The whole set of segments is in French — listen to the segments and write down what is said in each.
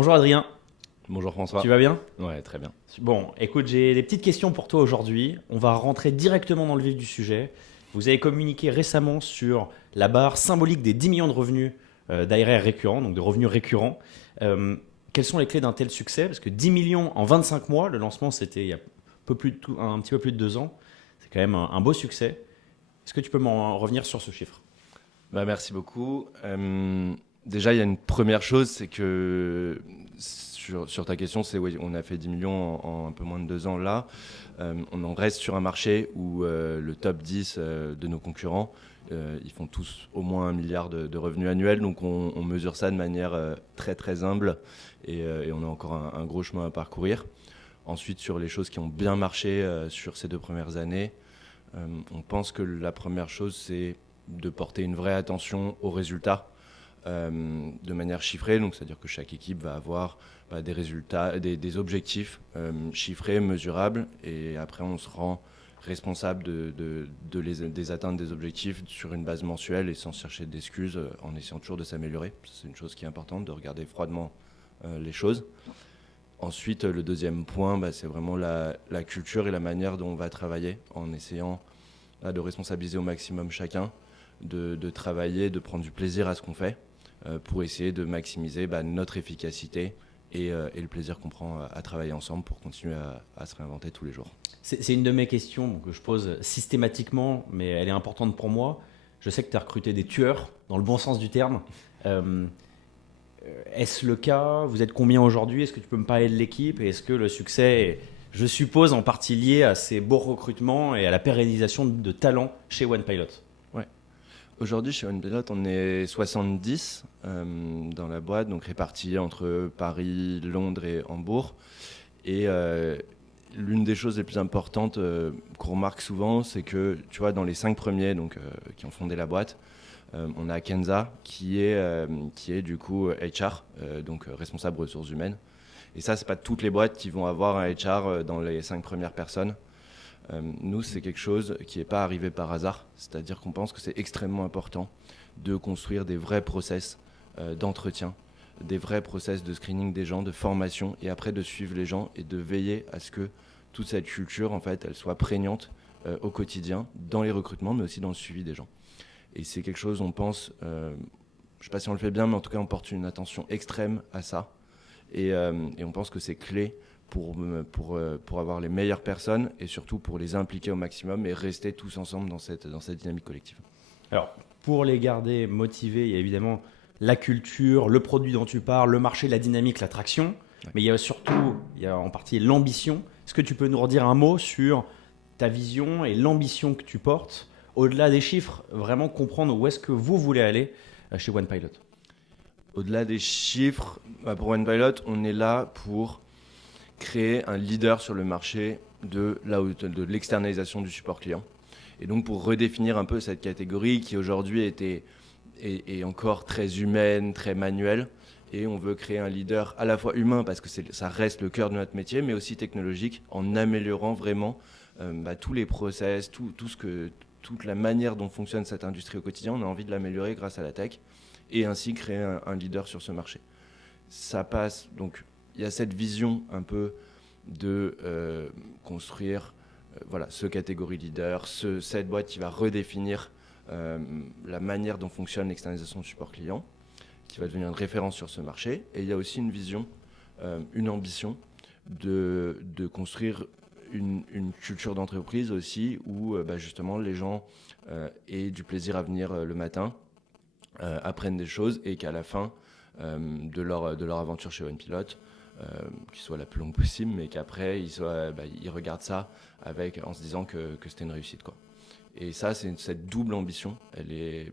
Bonjour Adrien, Bonjour François. tu vas bien? Ouais, très bien. Bon, écoute, j'ai des petites questions pour toi aujourd'hui. On va rentrer directement dans le vif du sujet. Vous avez communiqué récemment sur la barre symbolique des 10 millions de revenus d'ARR récurrents, donc de revenus récurrents. Quelles sont les clés d'un tel succès? Parce que 10 millions en 25 mois, le lancement c'était il y a un petit peu plus de 2 ans. C'est quand même un beau succès. Est-ce que tu peux m'en revenir sur ce chiffre? Merci beaucoup. Déjà, il y a une première chose, c'est que sur ta question, c'est oui, on a fait 10 millions en un peu moins de 2 ans là. On en reste sur un marché où le top 10 de nos concurrents, ils font tous au moins 1 milliard de revenus annuels. Donc on mesure ça de manière très très humble et on a encore un gros chemin à parcourir. Ensuite, sur les choses qui ont bien marché sur ces 2 premières années, on pense que la première chose, c'est de porter une vraie attention aux résultats de manière chiffrée. Donc, c'est-à-dire que chaque équipe va avoir des résultats, des objectifs chiffrés, mesurables. Et après, on se rend responsable des atteintes des objectifs sur une base mensuelle et sans chercher d'excuses, en essayant toujours de s'améliorer. C'est une chose qui est importante, de regarder froidement les choses. Ensuite, le deuxième point, c'est vraiment la culture et la manière dont on va travailler, en essayant de responsabiliser au maximum chacun, de travailler, de prendre du plaisir à ce qu'on fait, pour essayer de maximiser notre efficacité et le plaisir qu'on prend à travailler ensemble pour continuer à se réinventer tous les jours. C'est une de mes questions que je pose systématiquement, mais elle est importante pour moi. Je sais que tu as recruté des tueurs, dans le bon sens du terme. Est-ce le cas? Vous êtes combien aujourd'hui? Est-ce que tu peux me parler de l'équipe? Et est-ce que le succès est, je suppose, en partie lié à ces beaux recrutements et à la pérennisation de talents chez OnePilot? Ouais. Aujourd'hui, chez OnePilot, on est 70 dans la boîte, donc répartis entre Paris, Londres et Hambourg. Et l'une des choses les plus importantes qu'on remarque souvent, c'est que, tu vois, dans les 5 premiers qui ont fondé la boîte, on a Kenza qui est du coup HR, donc responsable ressources humaines. Et ça, c'est pas toutes les boîtes qui vont avoir un HR dans les 5 premières personnes. Nous, c'est quelque chose qui n'est pas arrivé par hasard. C'est-à-dire qu'on pense que c'est extrêmement important de construire des vrais process d'entretien, des vrais process de screening des gens, de formation, et après de suivre les gens et de veiller à ce que toute cette culture, en fait, elle soit prégnante au quotidien, dans les recrutements, mais aussi dans le suivi des gens. Et c'est quelque chose, on pense, je ne sais pas si on le fait bien, mais en tout cas, on porte une attention extrême à ça. Et on pense que c'est clé pour avoir les meilleures personnes et surtout pour les impliquer au maximum et rester tous ensemble dans cette dynamique collective. Alors, pour les garder motivés, il y a évidemment la culture, le produit dont tu parles, le marché, la dynamique, l'attraction. Ouais. Mais il y a surtout, en partie l'ambition. Est-ce que tu peux nous redire un mot sur ta vision et l'ambition que tu portes? Au-delà des chiffres, vraiment comprendre où est-ce que vous voulez aller chez OnePilot. Au-delà des chiffres, pour OnePilot, on est là pour créer un leader sur le marché de l'externalisation du support client. Et donc pour redéfinir un peu cette catégorie qui aujourd'hui est encore très humaine, très manuelle. Et on veut créer un leader à la fois humain parce que ça reste le cœur de notre métier, mais aussi technologique en améliorant vraiment tous les process, toute la manière dont fonctionne cette industrie au quotidien. On a envie de l'améliorer grâce à la tech et ainsi créer un leader sur ce marché. Ça passe, donc il y a cette vision un peu de construire ce catégorie leader, cette boîte qui va redéfinir la manière dont fonctionne l'externalisation du support client, qui va devenir une référence sur ce marché. Et il y a aussi une vision, une ambition de construire une culture d'entreprise aussi où justement les gens aient du plaisir à venir le matin, apprennent des choses et qu'à la fin de leur aventure chez OnePilot, qui soit la plus longue possible, mais qu'après ils regardent ça en se disant que c'était une réussite, quoi. Et ça, c'est cette double ambition. Les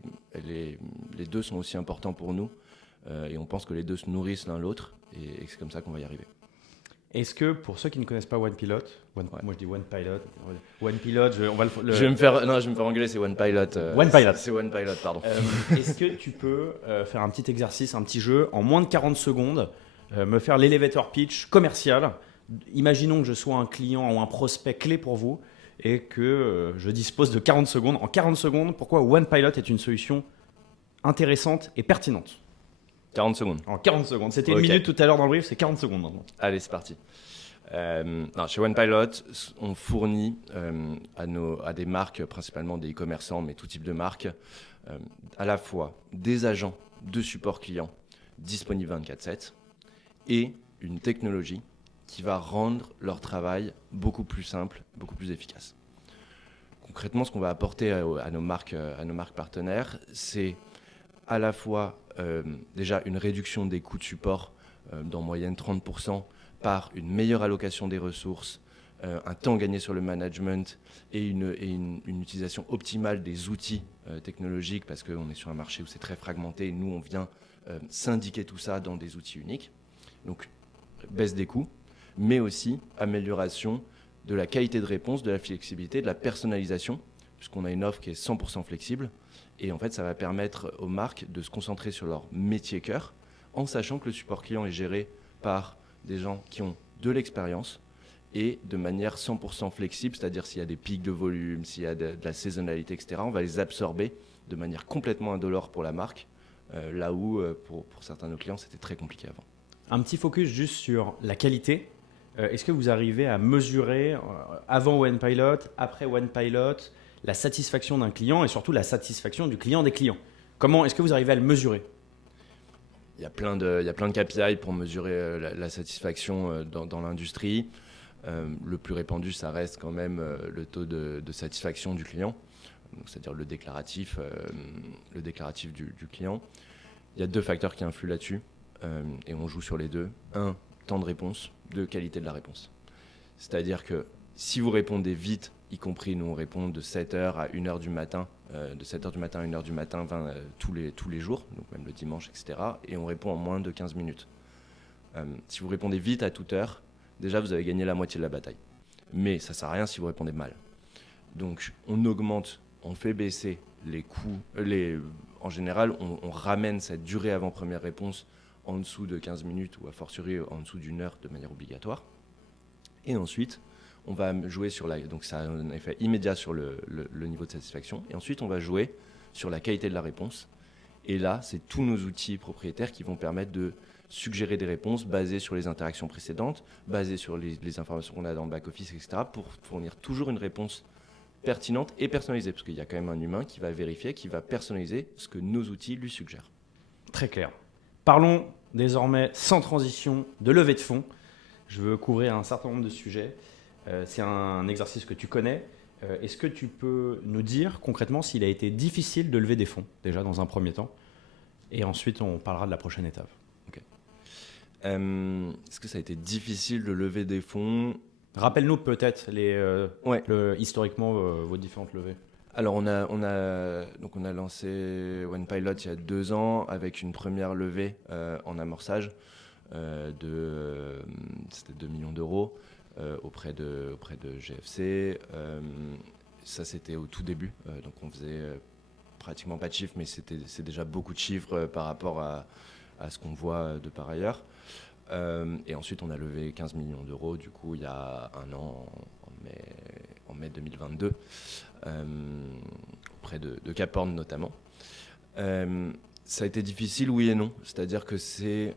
deux sont aussi importants pour nous et on pense que les deux se nourrissent l'un l'autre et c'est comme ça qu'on va y arriver. Est-ce que pour ceux qui ne connaissent pas OnePilot, moi je dis OnePilot, OnePilot, je vais me faire engueuler, c'est OnePilot. OnePilot. C'est OnePilot, pardon. Est-ce que tu peux faire un petit exercice, un petit jeu, en moins de 40 secondes, me faire l'elevator pitch commercial? Imaginons que je sois un client ou un prospect clé pour vous et que je dispose de 40 secondes. En 40 secondes, pourquoi OnePilot est une solution intéressante et pertinente? 40 secondes. En 40 secondes. C'était Ok. une minute tout à l'heure dans le brief, c'est 40 secondes maintenant. Allez, c'est parti. Chez OnePilot, on fournit à des marques, principalement des e-commerçants, mais tout type de marques, à la fois des agents de support client disponibles 24/7 et une technologie qui va rendre leur travail beaucoup plus simple, beaucoup plus efficace. Concrètement, ce qu'on va apporter à nos marques partenaires, c'est à la fois déjà une réduction des coûts de support d'en moyenne 30%, par une meilleure allocation des ressources, un temps gagné sur le management et une utilisation optimale des outils technologiques, parce qu'on est sur un marché où c'est très fragmenté et nous, on vient syndiquer tout ça dans des outils uniques. Donc, baisse des coûts, mais aussi amélioration de la qualité de réponse, de la flexibilité, de la personnalisation, puisqu'on a une offre qui est 100% flexible. Et en fait, ça va permettre aux marques de se concentrer sur leur métier cœur, en sachant que le support client est géré par des gens qui ont de l'expérience et de manière 100% flexible, c'est-à-dire s'il y a des pics de volume, s'il y a de la saisonnalité, etc., on va les absorber de manière complètement indolore pour la marque, là où pour certains de nos clients, c'était très compliqué avant. Un petit focus juste sur la qualité. Est-ce que vous arrivez à mesurer avant OnePilot, après OnePilot, la satisfaction d'un client et surtout la satisfaction du client des clients? Comment est-ce que vous arrivez à le mesurer? Il y a plein de KPI pour mesurer la satisfaction dans l'industrie. Le plus répandu, ça reste quand même le taux de satisfaction du client, c'est-à-dire le déclaratif du client. Il y a 2 facteurs qui influent là-dessus et on joue sur les 2. 1, temps de réponse, 2, qualité de la réponse. C'est-à-dire que si vous répondez vite, y compris nous on répond de 7h à 1h du matin, de 7h du matin à 1h du matin tous les jours, donc même le dimanche, etc. Et on répond en moins de 15 minutes. Si vous répondez vite à toute heure, déjà vous avez gagné la moitié de la bataille. Mais ça ne sert à rien si vous répondez mal. Donc on fait baisser les coûts. En général, on ramène cette durée avant première réponse en dessous de 15 minutes ou a fortiori en dessous d'1 heure de manière obligatoire. Et ensuite, on va jouer sur donc ça a un effet immédiat sur le niveau de satisfaction. Et ensuite, on va jouer sur la qualité de la réponse. Et là, c'est tous nos outils propriétaires qui vont permettre de suggérer des réponses basées sur les interactions précédentes, basées sur les informations qu'on a dans le back-office, etc., pour fournir toujours une réponse pertinente et personnalisée. Parce qu'il y a quand même un humain qui va vérifier, qui va personnaliser ce que nos outils lui suggèrent. Très clair. Parlons désormais, sans transition, de levée de fonds. Je veux couvrir un certain nombre de sujets. C'est un exercice que tu connais. Est-ce que tu peux nous dire concrètement s'il a été difficile de lever des fonds, déjà dans un premier temps, et ensuite on parlera de la prochaine étape. Okay. Est-ce que ça a été difficile de lever des fonds? Rappelle-nous peut-être historiquement vos différentes levées. Alors on a lancé OnePilot il y a 2 ans avec une première levée en amorçage c'était 2 millions d'euros. Auprès de GFC. Ça, c'était au tout début. Donc, on faisait pratiquement pas de chiffres, mais c'est déjà beaucoup de chiffres par rapport à ce qu'on voit de par ailleurs. Et ensuite, on a levé 15 millions d'euros, du coup, il y a 1 an, en mai 2022, auprès de Cap Horn notamment. Ça a été difficile, oui et non. C'est-à-dire que c'est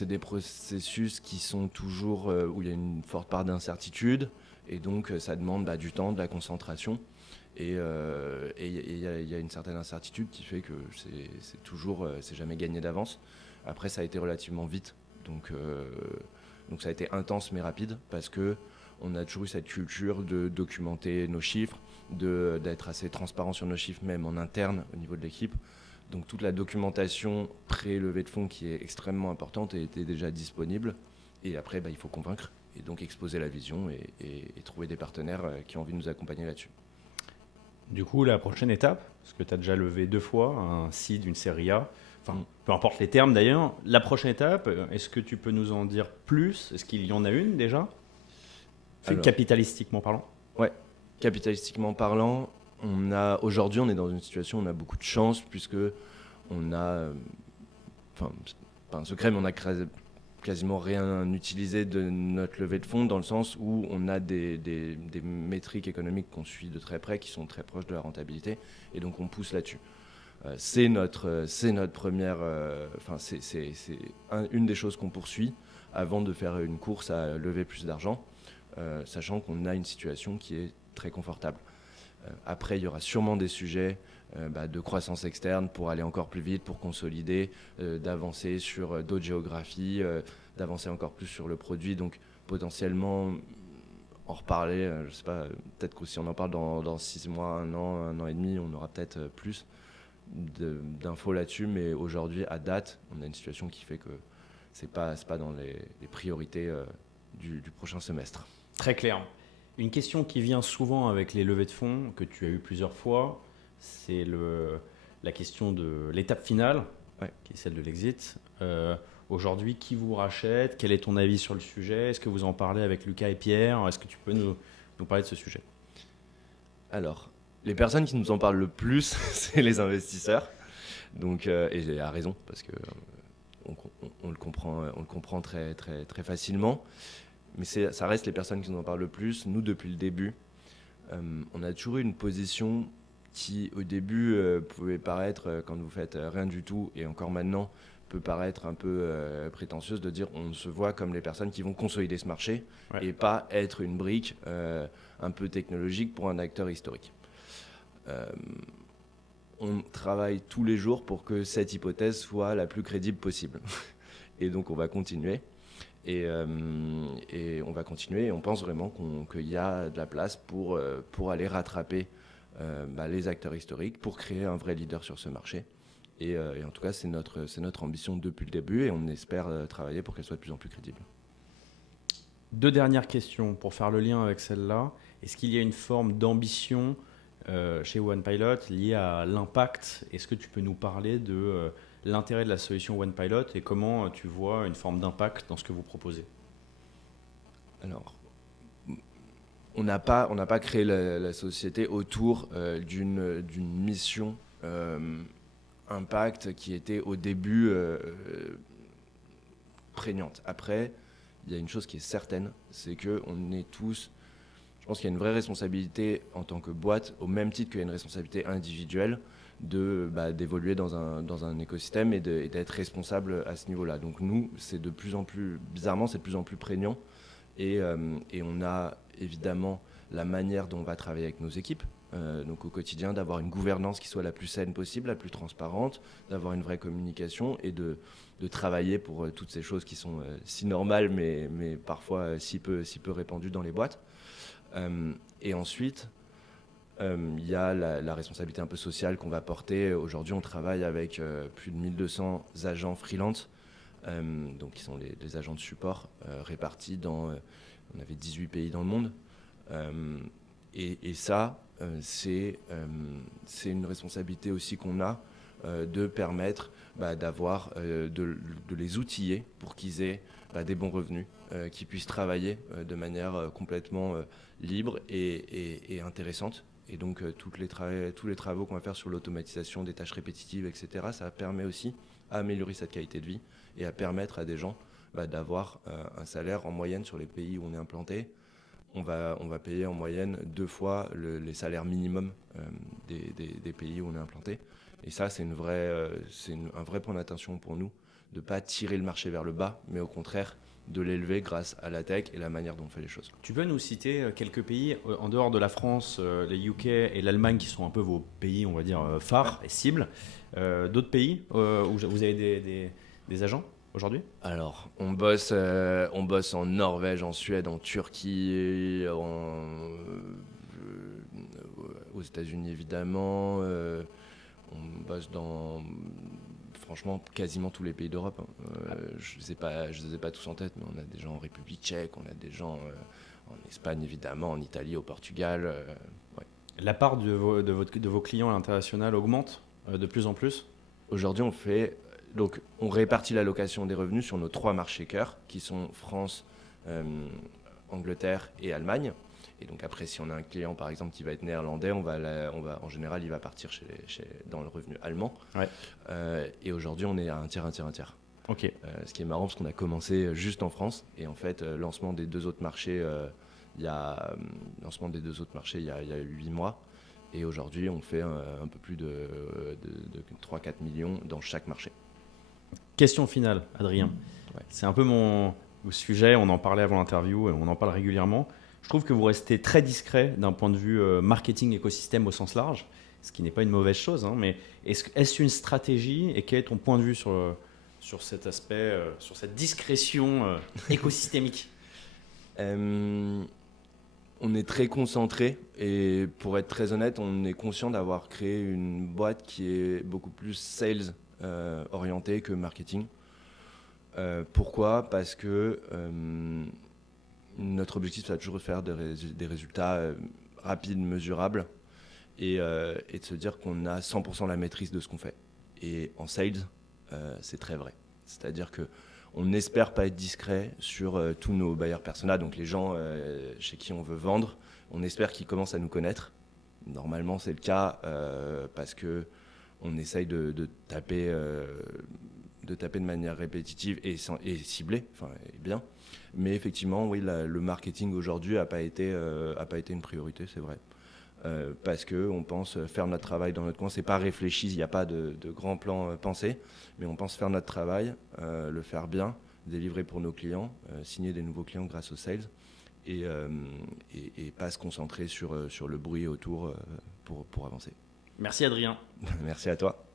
des processus qui sont toujours où il y a une forte part d'incertitude. Et donc, ça demande du temps, de la concentration. Et il y a une certaine incertitude qui fait que c'est jamais gagné d'avance. Après, ça a été relativement vite. Donc ça a été intense mais rapide parce qu'on a toujours eu cette culture de documenter nos chiffres, d'être assez transparent sur nos chiffres, même en interne au niveau de l'équipe. Donc toute la documentation pré-levée de fonds qui est extrêmement importante était déjà disponible. Et après, il faut convaincre et donc exposer la vision et trouver des partenaires qui ont envie de nous accompagner là-dessus. Du coup, la prochaine étape, parce que tu as déjà levé 2 fois, un seed, une série A, peu importe les termes d'ailleurs, la prochaine étape, est-ce que tu peux nous en dire plus? Est-ce qu'il y en a une déjà? Capitalistiquement parlant? Ouais, capitalistiquement parlant, aujourd'hui, on est dans une situation où on a beaucoup de chance puisque on a, pas un secret, mais on a quasiment rien utilisé de notre levée de fonds dans le sens où on a des métriques économiques qu'on suit de très près qui sont très proches de la rentabilité et donc on pousse là-dessus. C'est notre première, une des choses qu'on poursuit avant de faire une course à lever plus d'argent, sachant qu'on a une situation qui est très confortable. Après, il y aura sûrement des sujets de croissance externe pour aller encore plus vite, pour consolider, d'avancer sur d'autres géographies, d'avancer encore plus sur le produit. Donc potentiellement, en reparler, je ne sais pas, peut-être que si on en parle dans 6 mois, un an et demi, on aura peut-être plus d'infos là-dessus. Mais aujourd'hui, à date, on a une situation qui fait que c'est pas dans les priorités du prochain semestre. Très clair. Une question qui vient souvent avec les levées de fonds, que tu as eu plusieurs fois, c'est la question de l'étape finale, qui est celle de l'exit. Aujourd'hui, qui vous rachète? Quel est ton avis sur le sujet? Est-ce que vous en parlez avec Lucas et Pierre? Est-ce que tu peux nous parler de ce sujet? Alors, les personnes qui nous en parlent le plus, c'est les investisseurs. Donc, et à raison, parce que on le comprend très, très, très facilement. Mais ça reste les personnes qui nous en parlent le plus. Nous, depuis le début, on a toujours eu une position qui, au début, pouvait paraître, quand vous faites rien du tout, et encore maintenant, peut paraître un peu prétentieuse de dire on se voit comme les personnes qui vont consolider ce marché et pas être une brique un peu technologique pour un acteur historique. On travaille tous les jours pour que cette hypothèse soit la plus crédible possible. Et donc, on va continuer. Et on va continuer et on pense vraiment qu'il y a de la place pour aller rattraper les acteurs historiques, pour créer un vrai leader sur ce marché. Et en tout cas, c'est notre ambition depuis le début et on espère travailler pour qu'elle soit de plus en plus crédible. 2 dernières questions pour faire le lien avec celle-là. Est-ce qu'il y a une forme d'ambition chez OnePilot liée à l'impact? Est-ce que tu peux nous parler de l'intérêt de la solution OnePilot et comment tu vois une forme d'impact dans ce que vous proposez? Alors, on n'a pas créé la société autour d'une mission impact qui était au début prégnante. Après, il y a une chose qui est certaine, c'est qu'on est tous... Je pense qu'il y a une vraie responsabilité en tant que boîte, au même titre qu'il y a une responsabilité individuelle, d'évoluer dans un écosystème et d'être responsable à ce niveau-là. Donc nous, c'est de plus en plus, bizarrement, c'est de plus en plus prégnant. Et on a évidemment la manière dont on va travailler avec nos équipes, donc au quotidien, d'avoir une gouvernance qui soit la plus saine possible, la plus transparente, d'avoir une vraie communication et de travailler pour toutes ces choses qui sont si normales, mais parfois si peu répandues dans les boîtes. Et ensuite, il y a la responsabilité un peu sociale qu'on va porter. Aujourd'hui, on travaille avec plus de 1200 agents freelance, donc qui sont les agents de support répartis dans, on avait 18 pays dans le monde. Et ça, c'est une responsabilité aussi qu'on a de permettre de les outiller pour qu'ils aient des bons revenus, qu'ils puissent travailler de manière complètement libre et intéressante. Et donc tous les travaux qu'on va faire sur l'automatisation des tâches répétitives, etc., ça permet aussi à améliorer cette qualité de vie et à permettre à des gens d'avoir un salaire en moyenne sur les pays où on est implanté. On va payer en moyenne 2 fois les salaires minimums des pays où on est implanté. Et ça, c'est un vrai point d'attention pour nous, de ne pas tirer le marché vers le bas, mais au contraire, de l'élever grâce à la tech et la manière dont on fait les choses. Tu peux nous citer quelques pays, en dehors de la France, les UK et l'Allemagne, qui sont un peu vos pays, on va dire, phares et cibles, d'autres pays où vous avez des agents aujourd'hui? Alors, on bosse en Norvège, en Suède, en Turquie, aux États-Unis évidemment. On bosse dans, franchement, quasiment tous les pays d'Europe. Je ne les ai pas tous en tête, mais on a des gens en République tchèque, on a des gens en Espagne évidemment, en Italie, au Portugal. Ouais. La part de vos clients à l'international augmente de plus en plus? Aujourd'hui, on répartit l'allocation des revenus sur nos 3 marchés cœurs, qui sont France, Angleterre et Allemagne. Et donc après, si on a un client, par exemple, qui va être néerlandais, en général, il va partir dans le revenu allemand. Ouais. Et aujourd'hui, on est à un tiers. Ok. Ce qui est marrant, parce qu'on a commencé juste en France. Et en fait, lancement des 2 autres marchés, il y a 8 mois. Et aujourd'hui, on fait un peu plus de 3-4 millions dans chaque marché. Question finale, Adrien. Ouais. C'est un peu mon sujet, on en parlait avant l'interview et on en parle régulièrement. Je trouve que vous restez très discret d'un point de vue marketing écosystème au sens large, ce qui n'est pas une mauvaise chose, hein, mais est-ce une stratégie et quel est ton point de vue sur cet aspect, sur cette discrétion écosystémique? On est très concentré et pour être très honnête, on est conscient d'avoir créé une boîte qui est beaucoup plus sales orientée que marketing. Pourquoi ? Parce que notre objectif, c'est toujours de faire des résultats rapides, mesurables et de se dire qu'on a 100% la maîtrise de ce qu'on fait. Et en sales, c'est très vrai. C'est-à-dire qu'on n'espère pas être discret sur tous nos bailleurs persona, donc les gens chez qui on veut vendre. On espère qu'ils commencent à nous connaître. Normalement, c'est le cas parce qu'on essaye de taper de manière répétitive et ciblée, et bien. Mais effectivement, oui, le marketing aujourd'hui n'a pas été une priorité, c'est vrai. Parce qu'on pense faire notre travail dans notre coin. C'est pas réfléchi, il n'y a pas de grand plan pensé, mais on pense faire notre travail, le faire bien, délivrer pour nos clients, signer des nouveaux clients grâce aux sales et pas se concentrer sur le bruit autour pour avancer. Merci Adrien. Merci à toi.